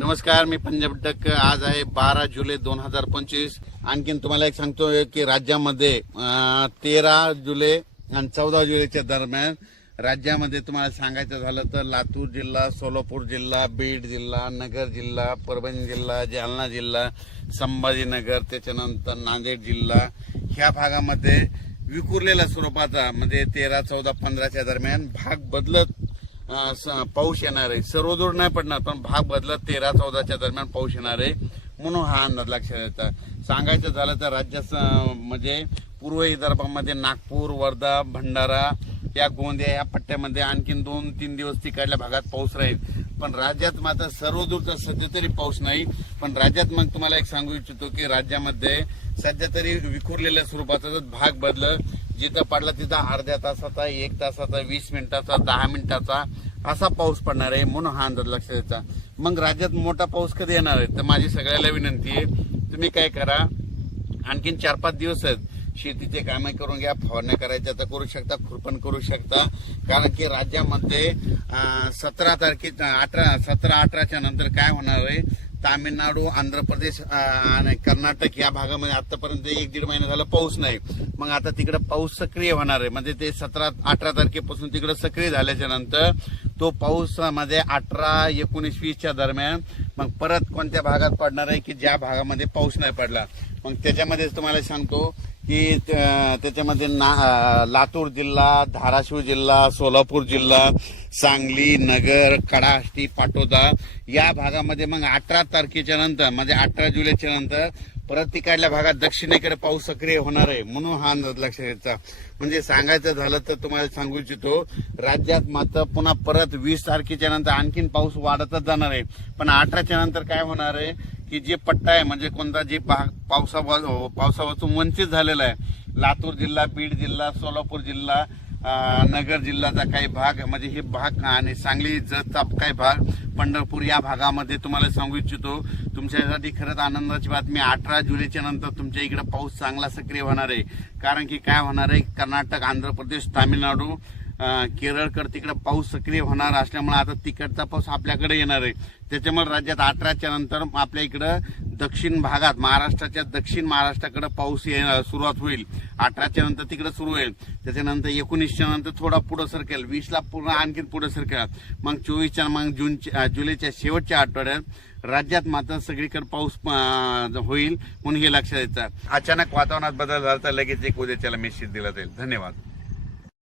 नमस्कार, मी पंजाब डक। आज आहे 12 जुलै 2025। आणखीन तुम्हाला एक सांगतोय की राज्यामध्ये 13 जुलै आणि 14 जुलैच्या दरम्यान राज्यामध्ये तुम्हाला सांगायचं झालं तर लातूर जिल्हा, सोलापूर जिल्हा, बीड जिल्हा, नगर जिल्हा, परभणी जिल्हा, जालना जिल्हा, संभाजीनगर, त्याच्यानंतर नांदेड जिल्हा ह्या भागामध्ये विखुरलेल्या स्वरूपाचा म्हणजे 13, 14, 15च्या दरम्यान भाग बदलत पाऊस येणार आहे। सर्वदूर नाही पडणार पण भाग बदलत 13, 14च्या दरम्यान पाऊस येणार आहे म्हणून हा अंदाज लक्षात येता। सांगायचं झालं तर राज्यात म्हणजे पूर्व विदर्भामध्ये नागपूर, वर्धा, भंडारा या गोंदिया या पट्ट्यामध्ये आणखीन 2-3 दिवस तिकडल्या भागात पाऊस राहील। पण राज्यात मात्र सर्वदूरचा सध्या तरी पाऊस नाही। पण राज्यात मग तुम्हाला एक सांगू इच्छितो की राज्यामध्ये सध्या तरी विखुरलेल्या स्वरूपाचा भाग बदलत जिथं पडला तिथं अर्ध्या तासाचा, 1 तासाचा, 20 मिनिटाचा, 10 मिनिटाचा असा पाऊस पडणार आहे म्हणून हा अंदाज लक्षात येता। मग राज्यात मोठा पाऊस कधी येणार आहे तर माझी सगळ्याला विनंती आहे, तुम्ही काय करा, आणखीन 4-5 दिवस आहेत, शेतीचे कामे करून घ्या, फवारण्या करायच्या तर करू शकता, खुरपण करू शकता। कारण की राज्यामध्ये 17-18च्या नंतर काय होणार आहे, तामिळनाडू, आंध्र प्रदेश आणि कर्नाटक या भागामध्ये आतापर्यंत 1-1.5 महिना झाला पाऊस नाही। मग आता तिकडे पाऊस सक्रिय होणार आहे, म्हणजे ते 17-18 तारखेपासून तिकडे सक्रिय झाल्याच्या नंतर तो पाऊस मध्ये 18, 19, 20च्या दरम्यान मग परत कोणत्या भागात पडणार आहे की ज्या भागामध्ये पाऊस नाही पडला। मग त्याच्यामध्ये तुम्हाला सांगतो की त्याच्यामध्ये लातूर जिल्हा, धाराशिव जिल्हा, सोलापूर जिल्हा, सांगली, नगर, कडाष्टी, पाटोदा या भागामध्ये मग 18 तारखेच्या नंतर म्हणजे 18 जुलैच्या नंतर परत तिकडल्या भागात दक्षिणेकडे पाऊस सक्रिय होणार आहे म्हणून हा अंदाज लक्षात घ्यायचा। म्हणजे सांगायचं झालं तर तुम्हाला सांगू इच्छितो, राज्यात मात्र पुन्हा परत 20 तारखेच्या नंतर आणखीन पाऊस वाढतच जाणार आहे। पण 18च्या नंतर काय होणार आहे की जे पट्टा आहे म्हणजे कोणता जे पावसापासून वंचित झालेला आहे, लातूर जिल्हा, बीड जिल्हा, सोलापूर जिल्हा, नगर जिल्ह्याचा काही भाग म्हणजे हे भाग आणि सांगली जतचा काही भाग, पंढरपूर या भागामध्ये तुम्हाला सांगू इच्छितो तुमच्यासाठी खरंच आनंदाची बातमी, 18 जुलैच्या नंतर तुमच्या इकडे पाऊस चांगला सक्रिय होणार आहे। कारण की काय होणार आहे, कर्नाटक, आंध्र प्रदेश, तामिळनाडू, केरळकडे तिकडे पाऊस सक्रिय होणार असल्यामुळे आता तिकडचा पाऊस आपल्याकडे येणार आहे। त्याच्यामुळे राज्यात 18च्या नंतर आपल्या इकडं दक्षिण भागात महाराष्ट्राच्या दक्षिण महाराष्ट्राकडे पाऊस सुरुवात होईल। 18च्या नंतर तिकडे सुरू होईल, त्याच्यानंतर 19च्या नंतर थोडा पुढे सरकेल, 20ला पूर्ण आणखी पुढे सरकेल, मग 24च्या मग जुलैच्या शेवटच्या आठवड्यात राज्यात मात्र सगळीकडे पाऊस होईल म्हणून हे लक्षात द्यायचं। अचानक वातावरणात बदल झाला तर लगेच एक उद्याच्याला मेसेज दिला जाईल। धन्यवाद।